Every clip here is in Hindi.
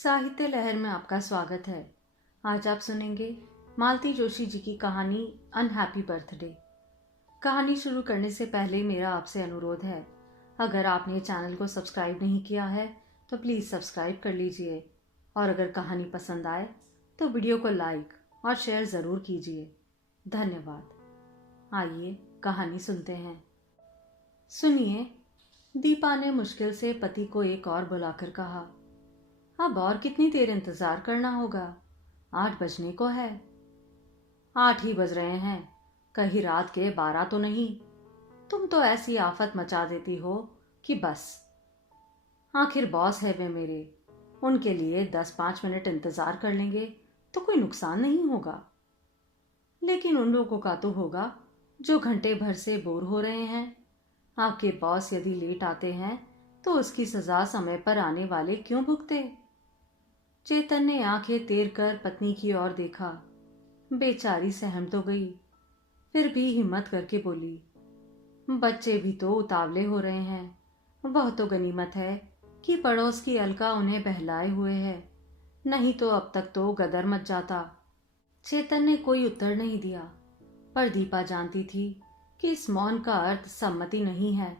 साहित्य लहर में आपका स्वागत है। आज आप सुनेंगे मालती जोशी जी की कहानी अनहैप्पी बर्थडे। कहानी शुरू करने से पहले मेरा आपसे अनुरोध है, अगर आपने चैनल को सब्सक्राइब नहीं किया है तो प्लीज़ सब्सक्राइब कर लीजिए और अगर कहानी पसंद आए तो वीडियो को लाइक और शेयर ज़रूर कीजिए। धन्यवाद। आइए कहानी सुनते हैं। सुनिए, दीपा ने मुश्किल से पति को एक और बुलाकर कहा, अब और कितनी देर इंतजार करना होगा? 8 बजने को है। 8 ही बज रहे हैं, कहीं रात के 12 तो नहीं। तुम तो ऐसी आफत मचा देती हो कि बस। आखिर बॉस है वे मेरे, उनके लिए 10-5 मिनट इंतजार कर लेंगे तो कोई नुकसान नहीं होगा। लेकिन उन लोगों का तो होगा जो घंटे भर से बोर हो रहे हैं। आपके बॉस यदि लेट आते हैं तो उसकी सजा समय पर आने वाले क्यों भुगते? चेतन ने आंखें तेर कर पत्नी की ओर देखा। बेचारी सहम तो गई, फिर भी हिम्मत करके बोली, बच्चे भी तो उतावले हो रहे हैं। वह तो गनीमत है कि पड़ोस की अलका उन्हें बहलाए हुए है, नहीं तो अब तक तो गदर मच जाता। चेतन ने कोई उत्तर नहीं दिया, पर दीपा जानती थी कि इस मौन का अर्थ सम्मति नहीं है।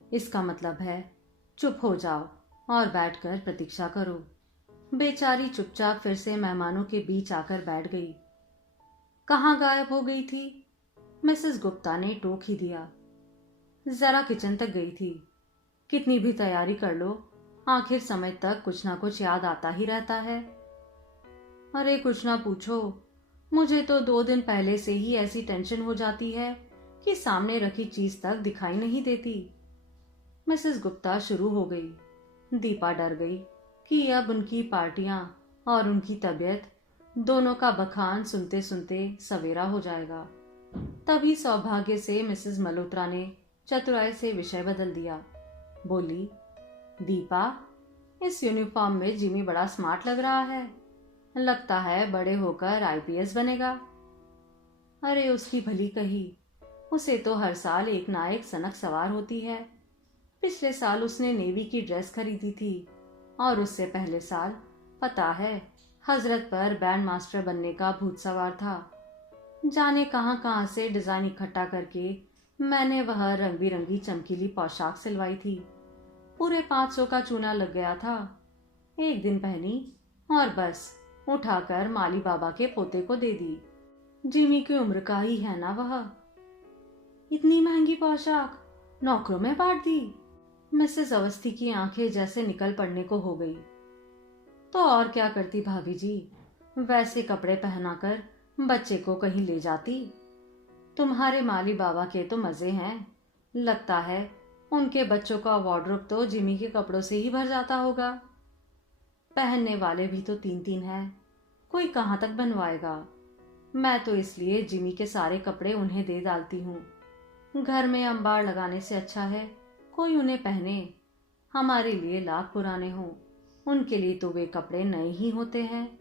इसका मतलब है चुप हो जाओ और बैठकर प्रतीक्षा करो। बेचारी चुपचाप फिर से मेहमानों के बीच आकर बैठ गई। कहाँ गायब हो गई थी? मिसेस गुप्ता ने टोक ही दिया। जरा किचन तक गई थी। कितनी भी तैयारी कर लो, आखिर समय तक कुछ ना कुछ याद आता ही रहता है। अरे कुछ ना पूछो, मुझे तो 2 दिन पहले से ही ऐसी टेंशन हो जाती है कि सामने रखी चीज तक दिखाई नहीं देती। मिसेस गुप्ता शुरू हो गई। दीपा डर गई कि अब उनकी पार्टियां और उनकी तबीयत दोनों का बखान सुनते सुनते सवेरा हो जाएगा। तभी सौभाग्य से मिसेस मल्होत्रा ने चतुराई से विषय बदल दिया। बोली, दीपा, इस यूनिफॉर्म में जिमी बड़ा स्मार्ट लग रहा है। लगता है बड़े होकर आईपीएस बनेगा। अरे उसकी भली कही, उसे तो हर साल एक ना एक सनक सवार होती है। पिछले साल उसने नेवी की ड्रेस खरीदी थी और उससे पहले साल पता है हजरत पर बैंड मास्टर बनने का भूत सवार था। जाने कहां कहां से डिजाइन इकट्ठा करके मैंने वह रंग बिरंगी चमकीली पोशाक सिलवाई थी। पूरे 500 का चूना लग गया था। एक दिन पहनी और बस उठाकर माली बाबा के पोते को दे दी। जिमी की उम्र का ही है ना वह। इतनी महंगी पोशाक नौकरों में बांट दी। मिसेस अवस्थी की आंखें जैसे निकल पड़ने को हो गई। तो और क्या करती भाभी जी, वैसे कपड़े पहनाकर बच्चे को कहीं ले जाती। तुम्हारे माली बाबा के तो मजे हैं। लगता है उनके बच्चों का वार्डरोब तो जिमी के कपड़ों से ही भर जाता होगा। पहनने वाले भी तो 3-3 हैं, कोई कहाँ तक बनवाएगा। मैं तो इसलिए जिमी के सारे कपड़े उन्हें दे डालती हूँ। घर में अंबार लगाने से अच्छा है कोई उन्हें पहने। हमारे लिए लाख पुराने हों, उनके लिए तो वे कपड़े नए ही होते हैं।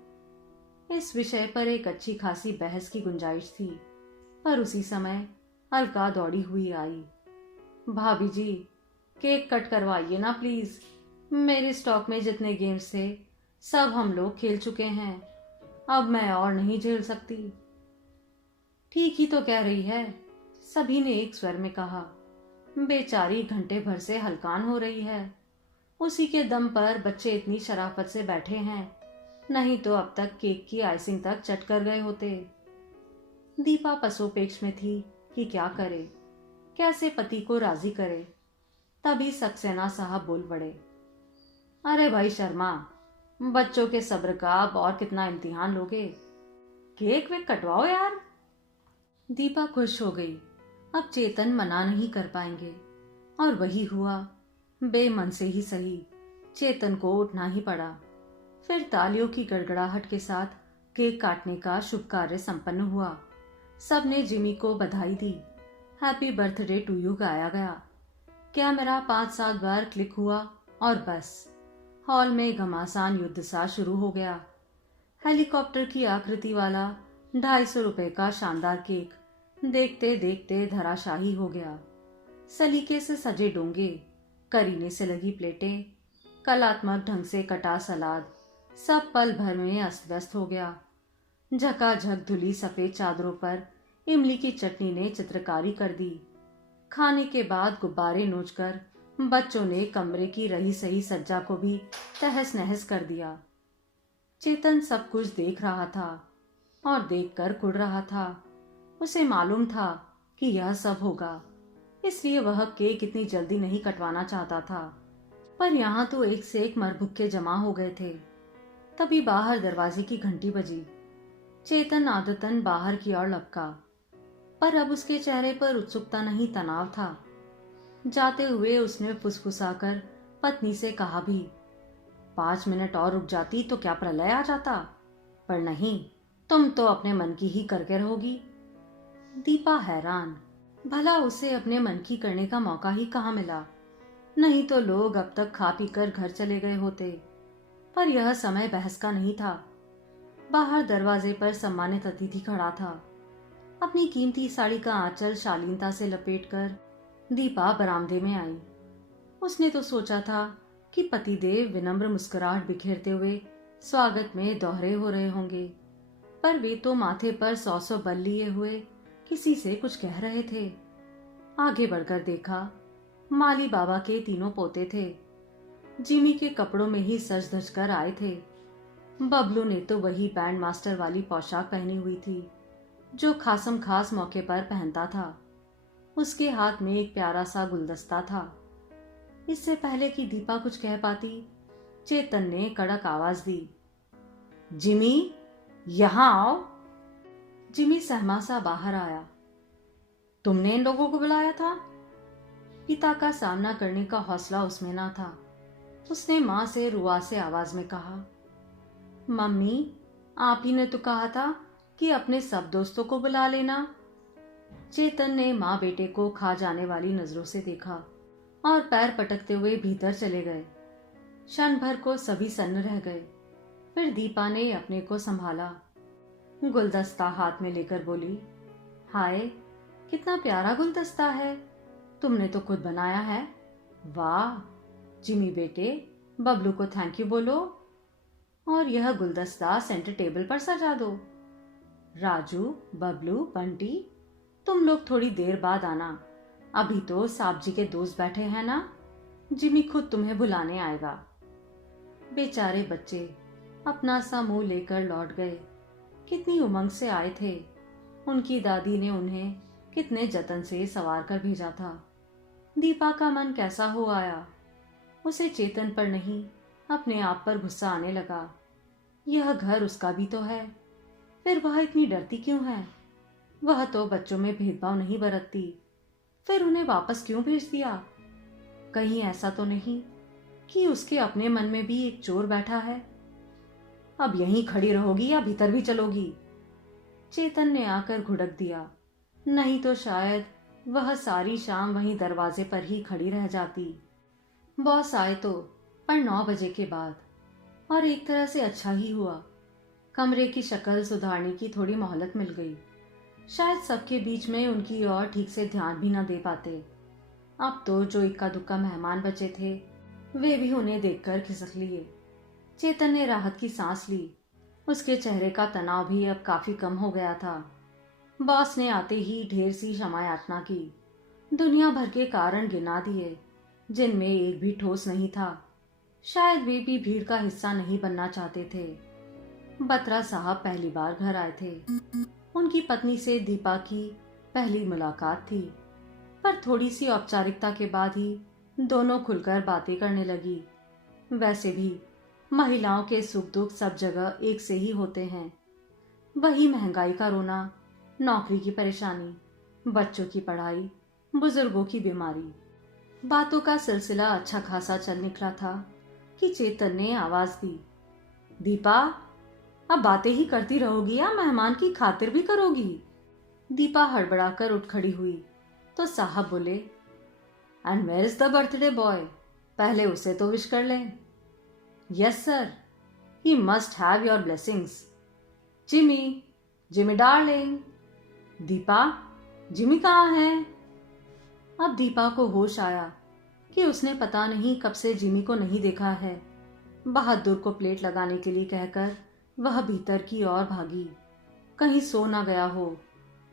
इस विषय पर एक अच्छी खासी बहस की गुंजाइश थी, पर उसी समय अलका दौड़ी हुई आई। भाभी जी, केक कट करवाइए ना प्लीज। मेरे स्टॉक में जितने गेम्स थे सब हम लोग खेल चुके हैं, अब मैं और नहीं झेल सकती। ठीक ही तो कह रही है, सभी ने एक स्वर में कहा। बेचारी घंटे भर से हलकान हो रही है। उसी के दम पर बच्चे इतनी शराफत से बैठे हैं, नहीं तो अब तक केक की आइसिंग तक चट कर गए होते। दीपा पसोपेश में थी कि क्या करे, कैसे पति को राजी करे। तभी सक्सेना साहब बोल पड़े, अरे भाई शर्मा, बच्चों के सब्र का अब और कितना इम्तिहान लोगे? केक वेक कटवाओ यार। दीपा खुश हो गई, अब चेतन मना नहीं कर पाएंगे। और वही हुआ। बेमन से ही सही, चेतन को उठना ही पड़ा। फिर तालियों की गड़गड़ाहट के साथ केक काटने का शुभ कार्य संपन्न हुआ। सबने जिमी को बधाई दी। हैप्पी बर्थडे टू यू गाया गया। कैमरा 5-7 बार क्लिक हुआ और बस हॉल में घमासान युद्ध सा शुरू हो गया। हेलीकॉप्टर की आकृति वाला 250 रुपए का शानदार केक देखते देखते धराशाही हो गया। सलीके से सजे डोंगे, करीने से लगी प्लेटें, कलात्मक ढंग से कटा सलाद, सब पल भर में अस्त व्यस्त हो गया। झकाझक धुली सफेद चादरों पर इमली की चटनी ने चित्रकारी कर दी। खाने के बाद गुब्बारे नोचकर बच्चों ने कमरे की रही सही सज्जा को भी तहस नहस कर दिया। चेतन सब कुछ देख रहा था और देखकर कुढ़ रहा था। उसे मालूम था कि यह सब होगा, इसलिए वह केक इतनी जल्दी नहीं कटवाना चाहता था। पर यहाँ तो एक से एक मरभुक्के जमा हो गए थे। तभी बाहर दरवाजे की घंटी बजी। चेतन आदतन बाहर की ओर लपका, पर अब उसके चेहरे पर उत्सुकता नहीं, तनाव था। जाते हुए उसने फुसफुसाकर पत्नी से कहा भी, 5 मिनट और रुक जाती तो क्या प्रलय आ जाता, पर नहीं, तुम तो अपने मन की ही करके रहोगी। दीपा हैरान, भला उसे अपने मन की करने का मौका ही कहाँ मिला, नहीं तो लोग अब तक खा पी कर घर चले गए होते। पर यह समय बहस का नहीं था। बाहर दरवाजे पर सम्मानित अतिथि खड़ा था। अपनी कीमती साड़ी का आंचल शालीनता से लपेटकर दीपा बरामदे में आई। उसने तो सोचा था कि पतिदेव विनम्र मुस्कुराहट बिखेरते हुए स्वागत में दोहरे हो रहे होंगे, पर वे तो माथे पर 100 बल लिए हुए किसी से कुछ कह रहे थे। आगे बढ़कर देखा, माली बाबा के तीनों पोते थे। जिमी के कपड़ों में ही सज धज कर आए थे। बबलू ने तो वही बैंड मास्टर वाली पोशाक पहनी हुई थी जो खासम खास मौके पर पहनता था। उसके हाथ में एक प्यारा सा गुलदस्ता था। इससे पहले कि दीपा कुछ कह पाती, चेतन ने कड़क आवाज दी, जिमी, यहां आओ। जिमी सहमा सा बाहर आया। तुमने इन लोगों को बुलाया था? पिता का सामना करने का हौसला उसमें ना था। उसने मां से रुआसे आवाज में कहा, मम्मी, आप ही ने तो कहा था कि अपने सब दोस्तों को बुला लेना। चेतन ने माँ बेटे को खा जाने वाली नजरों से देखा और पैर पटकते हुए भीतर चले गए। क्षण भर को सभी सन्न रह गए। फिर दीपा ने अपने को संभाला। गुलदस्ता हाथ में लेकर बोली, हाय, कितना प्यारा गुलदस्ता है, तुमने तो खुद बनाया है। वाह जिमी बेटे, बबलू को थैंक यू बोलो और यह गुलदस्ता सेंटर टेबल पर सजा दो। राजू, बबलू, बंटी, तुम लोग थोड़ी देर बाद आना, अभी तो साहब जी के दोस्त बैठे हैं ना, जिमी खुद तुम्हें बुलाने आएगा। बेचारे बच्चे अपना सा मुंह लेकर लौट गए। कितनी उमंग से आए थे। उनकी दादी ने उन्हें कितने जतन से संवार कर भेजा था। दीपा का मन कैसा हो आया। उसे चेतन पर नहीं, अपने आप पर गुस्सा आने लगा। यह घर उसका भी तो है, फिर वह इतनी डरती क्यों है? वह तो बच्चों में भेदभाव नहीं बरतती, फिर उन्हें वापस क्यों भेज दिया? कहीं ऐसा तो नहीं कि उसके अपने मन में भी एक चोर बैठा है? अब यहीं खड़ी रहोगी या भीतर भी चलोगी? चेतन ने आकर घुड़क दिया, नहीं तो शायद वह सारी शाम वहीं दरवाजे पर ही खड़ी रह जाती। बॉस आए तो, पर 9 बजे के बाद, और एक तरह से अच्छा ही हुआ। कमरे की शक्ल सुधारने की थोड़ी मोहलत मिल गई। शायद सबके बीच में उनकी ओर ठीक से ध्यान भी न दे पाते। अब तो जो इक्का दुक्का मेहमान बचे थे, वे भी उन्हें देखकर खिसक लिए। चेतन ने राहत की सांस ली। उसके चेहरे का तनाव भी अब काफी कम हो गया था। बॉस ने आते ही ढेर सी क्षमा याचना की, दुनिया भर के कारण गिना दिए, जिनमें एक भी ठोस नहीं था। शायद वे भी भीड़ का हिस्सा नहीं बनना चाहते थे। बत्रा साहब पहली बार घर आए थे। उनकी पत्नी से दीपा की पहली मुलाकात थी, पर थोड़ी सी औपचारिकता के बाद ही दोनों खुलकर बातें करने लगी। वैसे भी महिलाओं के सुख दुख सब जगह एक से ही होते हैं। वही महंगाई का रोना, नौकरी की परेशानी, बच्चों की पढ़ाई, बुजुर्गों की बीमारी। बातों का सिलसिला अच्छा खासा चल निकला था कि चेतन ने आवाज दी, दीपा, अब बातें ही करती रहोगी या मेहमान की खातिर भी करोगी? दीपा हड़बड़ाकर उठ खड़ी हुई तो साहब बोले, and where is the birthday boy, पहले उसे तो विश कर लें। Yes sir, he must have your blessings. Jimmy, Jimmy darling. Deepa, Jimmy कहाँ है? अब दीपा को होश आया कि उसने पता नहीं कब से जिमी को नहीं देखा है। बहादुर को प्लेट लगाने के लिए कहकर वह भीतर की ओर भागी। कहीं सो ना गया हो,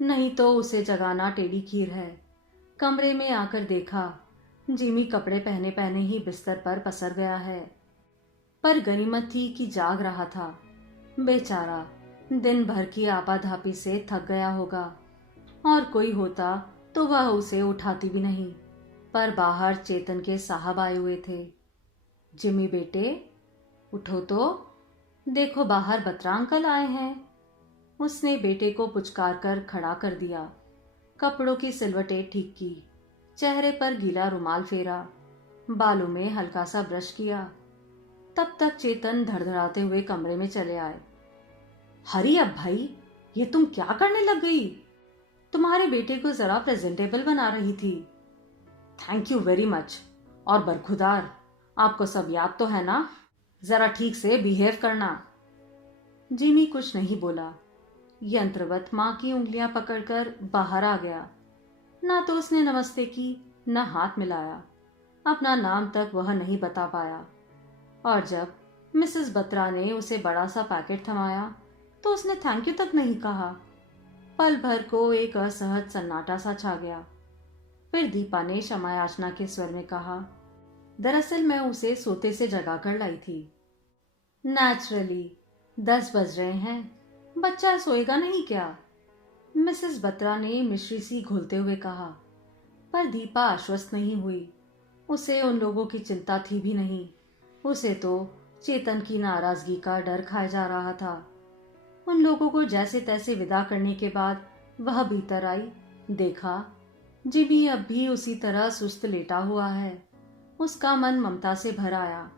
नहीं तो उसे जगाना टेढ़ी खीर है। कमरे में आकर देखा, जिमी कपड़े पहने पहने ही बिस्तर पर पसर गया है। पर गनीमत थी कि जाग रहा था। बेचारा दिन भर की आपाधापी से थक गया होगा, और कोई होता तो वह उसे उठाती भी नहीं। पर बाहर चेतन के साहब आए हुए थे। जिमी बेटे, उठो तो, देखो बाहर बत्रा अंकल आए हैं। उसने बेटे को पुचकार कर खड़ा कर दिया, कपड़ों की सिलवटें ठीक की, चेहरे पर गीला रुमाल फेरा, बालों में हल्का सा ब्रश किया। तब तक चेतन धड़धड़ाते हुए कमरे में चले आए। हरी अब भाई, ये तुम क्या करने लग गई? तुम्हारे बेटे को जरा प्रेजेंटेबल बना रही थी। Thank you very much. और बरखुदार, आपको सब याद तो है ना? जरा ठीक से बिहेव करना। जिमी कुछ नहीं बोला। यंत्रवत माँ की उंगलियां पकड़कर बाहर आ गया। ना तो उसने नमस्ते की, न हाथ मिलाया। अपना नाम तक वह नहीं बता पाया। और जब मिसेस बत्रा ने उसे बड़ा सा पैकेट थमाया तो उसने थैंक यू तक नहीं कहा। पल भर को एक असहज सन्नाटा सा छा गया। फिर दीपा ने क्षमा याचना के स्वर में कहा, दरअसल मैं उसे सोते से जगा कर लाई थी। नेचुरली 10 बज रहे हैं, बच्चा सोएगा नहीं क्या? मिसेस बत्रा ने मिश्री सी घोलते हुए कहा। पर दीपा आश्वस्त नहीं हुई। उसे उन लोगों की चिंता थी भी नहीं। उसे तो चेतन की नाराजगी का डर खाए जा रहा था। उन लोगों को जैसे तैसे विदा करने के बाद वह भीतर आई। देखा, जिमी अब भी उसी तरह सुस्त लेटा हुआ है। उसका मन ममता से भर आया।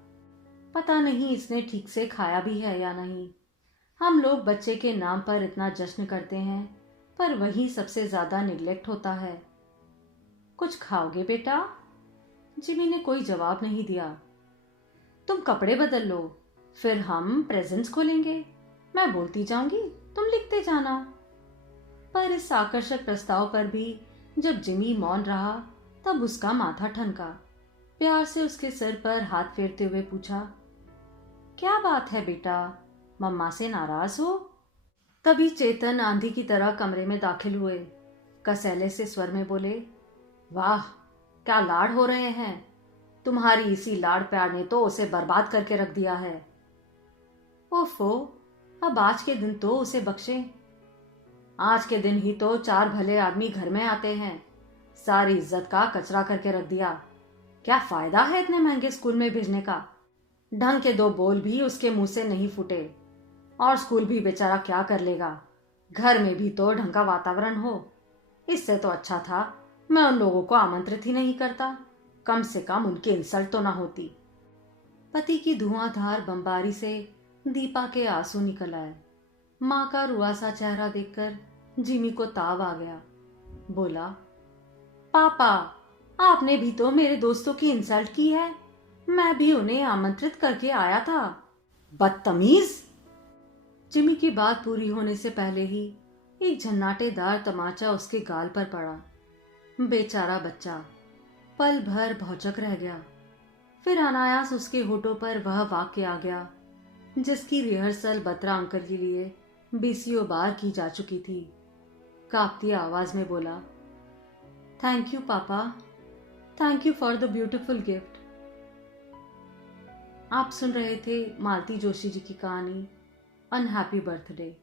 पता नहीं इसने ठीक से खाया भी है या नहीं। हम लोग बच्चे के नाम पर इतना जश्न करते हैं, पर वही सबसे ज्यादा निग्लेक्ट होता है। कुछ खाओगे बेटा? जिमी ने कोई जवाब नहीं दिया। तुम कपड़े बदल लो, फिर हम प्रेजेंट्स खोलेंगे। मैं बोलती जाऊंगी, तुम लिखते जाना। पर इस आकर्षक प्रस्ताव पर भी जब जिमी मौन रहा, तब उसका माथा ठनका। प्यार से उसके सिर पर हाथ फेरते हुए पूछा, क्या बात है बेटा, मम्मा से नाराज हो? तभी चेतन आंधी की तरह कमरे में दाखिल हुए। कसैले से स्वर में बोले, वाह क्या लाड़ हो रहे हैं। तुम्हारी इसी लाड़ प्यार ने तो उसे बर्बाद करके रख दिया है। ओफो, अब आज के दिन तो उसे बख्शे। आज के दिन ही तो 4 भले आदमी घर में आते हैं, सारी इज्जत का कचरा करके रख दिया। क्या फायदा है इतने महंगे स्कूल में भेजने का? ढंग के 2 बोल भी उसके मुंह से नहीं फूटे। और स्कूल भी बेचारा क्या कर लेगा? घर में भी तो ढंग का वातावरण हो। इससे तो अच्छा था मैं उन लोगों को आमंत्रित ही नहीं करता, कम से कम उनकी इंसल्ट तो ना होती। पति की धुआंधार बमबारी से दीपा के आंसू निकल आए। माँ का रुआ सा चेहरा देखकर जिमी को ताव आ गया। बोला, पापा, आपने भी तो मेरे दोस्तों की इंसल्ट की है। मैं भी उन्हें आमंत्रित करके आया था। बदतमीज! जिमी की बात पूरी होने से पहले ही एक झन्नाटेदार तमाचा उसके गाल पर पड़ा। बेचारा बच्चा पल भर भौचक रह गया। फिर अनायास उसके होठों पर वह वाक्य आ गया जिसकी रिहर्सल बत्रा अंकल के लिए बीसियों बार की जा चुकी थी। कांपती आवाज में बोला, थैंक यू पापा, thank you for the beautiful gift. आप सुन रहे थे मालती जोशी जी की कहानी अनहैप्पी बर्थडे।